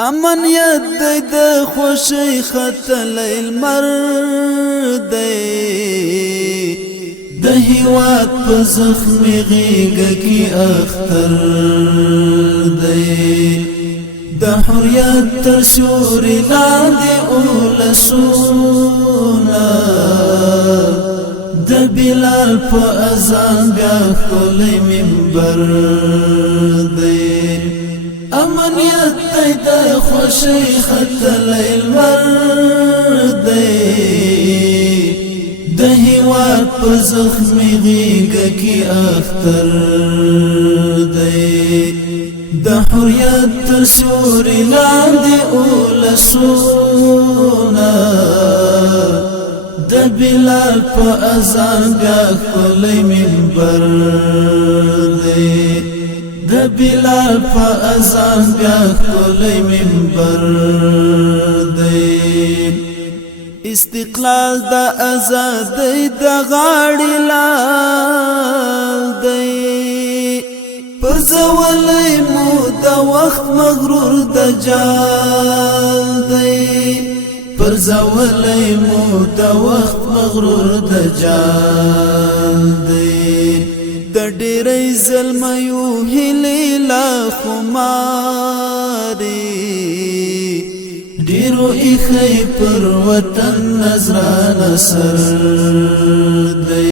امنیت دی د خوشی ختل المر دی د هیواد په زخمی غیږه کې اختر دی د حریت تر سیوري لاندې اولسونه د بلال په اذان بیا ښکلی منبر دی امنیت دی د خوشی ختلی المر دی د هیواد په زخمی غیږه کې اختر دی د حریت تر سیوري لاندې اولسونه د بلال په اذان بیا ښکلی منبر دی د بلال په اذان بیا ښکلی منبر دی استقلال د آزادۍ د غاړې لال دی پرځولی مو د وخت مغرور دجال دی پرځولی مو د وخت مغرور دجال دی د ډېرې ظلمیو هیلې لا خماري ډېرو ایښی پر وطن نذرانه سر دی